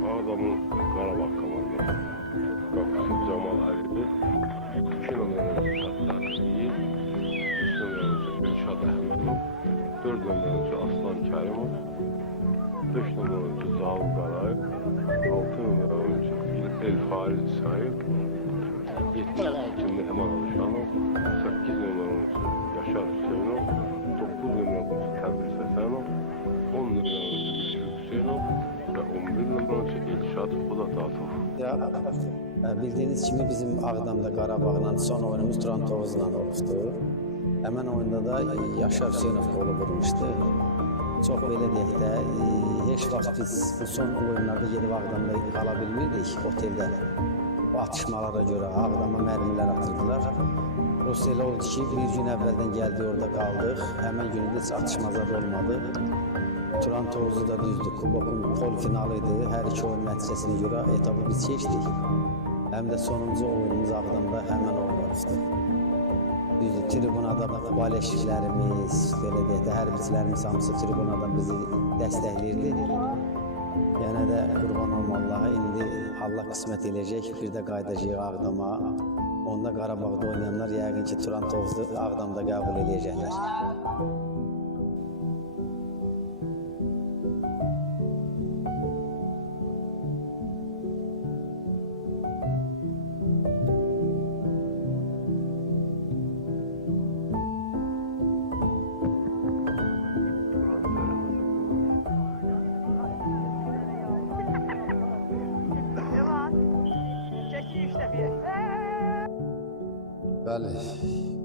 Ağdamın Qarabağ komandosu Qapısı Camal Əliyev, 2 nömrəli Səttar Yiğit, 3 nömrəli Elşad Əhmədov, 4 nömrəli Aslan Kərimov, 5 nömrəli Zavu Qarayev, 6 nömrəli Elfari İsrail, 7 nömrəli Mehman Alışanov, 8 nömrəli Yaşar Hüseynov, 9 nömrəli Təbriz Həsənov, 10 nömrəli Hüseynov ve 11 nömrəli Elşad Polatov. Bildiğiniz kimi bizim Ağdam'da Qarabağla son oyunumuz Turantovuz'la olmuştu. Hemen oyunda da Yaşar Hüseynov golü vurmuştu. Çok belə deyək də, heç vaxt biz bu son oyunlarda gedib Ağdam'da qala bilmirdik oteldə. O atışmalara göre Ağdam'a mermiler atırdılar. Rusya ile oldu ki bir gün evvelden geldi orada kaldık. Hemen günü de hiç atışmazlar olmadı. Turantovuz'u da düzdü. Kubok'un kol finalıydı. Her iki oyun nəticəsinə görə etabı biz keçdik. Hem de sonuncu oyunumuz Ağdam'da hemen oynuyoruzdu. Düzdür, tribunada valeşiklərimiz, belə deyək də, hərbiçilərimiz hamısı tribunadan bizi dəstəkləyirdi. Yəni də qurban olma Allah'a, indi Allah qismət eləyəcək, bir də qayıdacağıq Ağdam'a. Onda Qarabağda oynayanlar yəqin ki Turantovuz'u Ağdam'da qəbul eləyəcəklər. Bəli,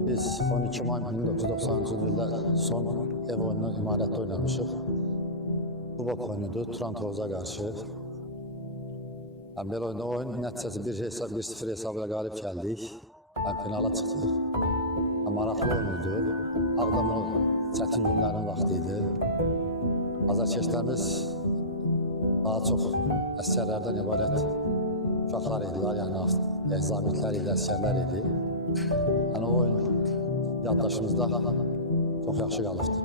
biz 12 may 1990-cı ildə son ev oyununu İmarətdə oynamışıq. Kubok oyunudur Turantovuz'a qarşı. Belə oyun nəticəsi 1-0 hesabı ilə qalib gəldik. Finala çıxdıq. Maraqlı oyunuydu. Ağdamın çətin günlərin vaxtı idi. Azərkeşlərimiz daha çox əsgərlərdən ibarət uşaqlar idilər, yəni zabitlər idi, əsgərlər idi. Yəni o oyun yaddaşımızda çox yaxşı qalıbdı.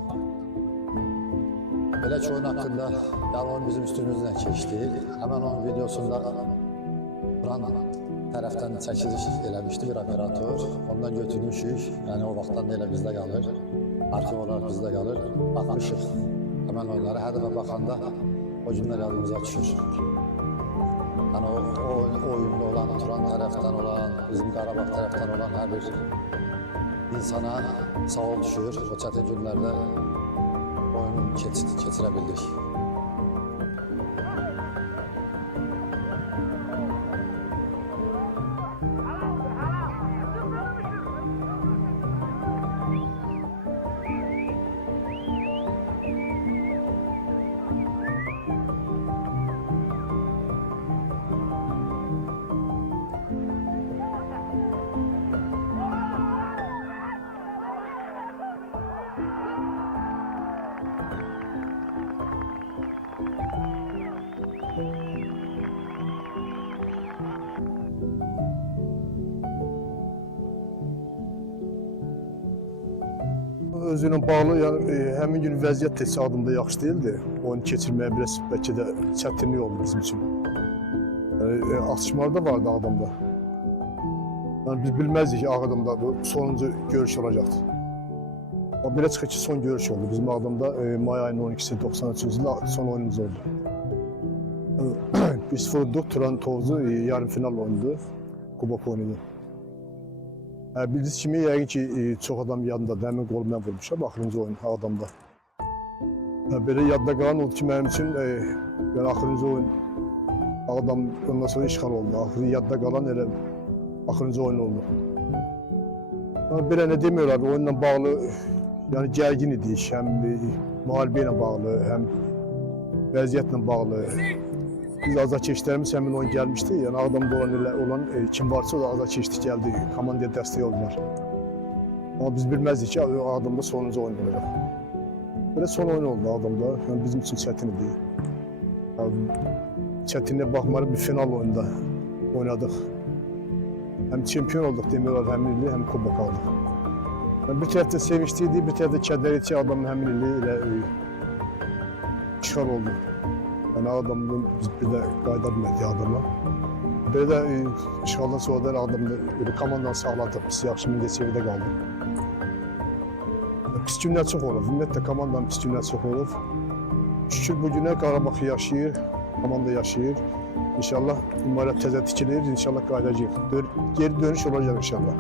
Belə ki oyun haqqında, yəni oyun bizim üstümüzdən keçdi. Həmən onun videosunda Turan tərəfdən çəkiliş eləmişdi bir operator. Ondan götürmüşük, yəni o vaxtdan da elə bizdə qalır. Arxiv olaraq bizdə qalır. Baxmışıq həmən oyunlara, hər dəfə baxanda o günlər yadımıza düşür. Yəni o oyunda olan, Turan tərəfdən olan, bizim Qarabağ tərəfdən olan hər bir insana sağ ol düşür. O çətin günlərdə oyunu keçirə bildik. Özüyle bağlı, yani həmin gün vəziyyət heç adımda yaxşı değildi. Onu keçirməyə biraz bəlkə də çətinlik oldu bizim için. Yani, atışmalar da vardı Ağdamda. Yani biz bilməzdik ki Ağdamda bu sonuncu görüş olacaktı. Ama belə çıxır ki son görüş oldu. Bizim Ağdamda may ayının 12'si 93 yılında son oyunumuz oldu. Biz vurduk Turantovuz'u yarım final oynadı. Kubok oynadı. Bildiğiniz kimi yəqin ki çox adam yadındadır, həmin qolu mən vurmuşam axırıncı oyun Ağdamda. Belə yadda qalan oldu ki mənim üçün yəni axırıncı oyun Ağdam ondan sonra işğal oldu. Axırı yadda qalan elə axırıncı oyun oldu. Belə nə demiyorlar, oyunla bağlı yəni gərgin idik, həm müharibə ilə bağlı, həm vəziyyətlə bağlı. Biz azarkeşlərimiz həmin oyun gəlmişdi, yəni Ağdamda olan kim varsa o da azarkeşlik gəldi, komandaya dəstək oldular. Amma biz bilməzdik ki Ağdamda sonuncu oyun olacaq. Belə son oyun oldu Ağdamda, yəni bizim üçün çətin idi. Çətinliyə baxmayaraq bir final oyunda oynadık. Həm çempion olduq demiyorlar həmin ili, həm kubok aldıq. Yəni, bir tərəfdə sevinçliydik, bir tərəfdə kədər idi ki Ağdamın həmin ili ilə işğal oldu. Yəni Ağdamda biz bir də qayıda bilmədik Ağdama. Belə də işğaldan sonra da Ağdamda komandanı sağladıq. Biz yaxşı Mingəçevirdə qaldıq. Pis günlər çox olub. Ümumiyyətlə komandanın pis günlər çox olub. Şükür bu günə Qarabağ yaşayır, komanda yaşayır. İnşallah imarət təzə tikilir, inşallah qayıdacaq. Geri dönüş olacaq inşallah.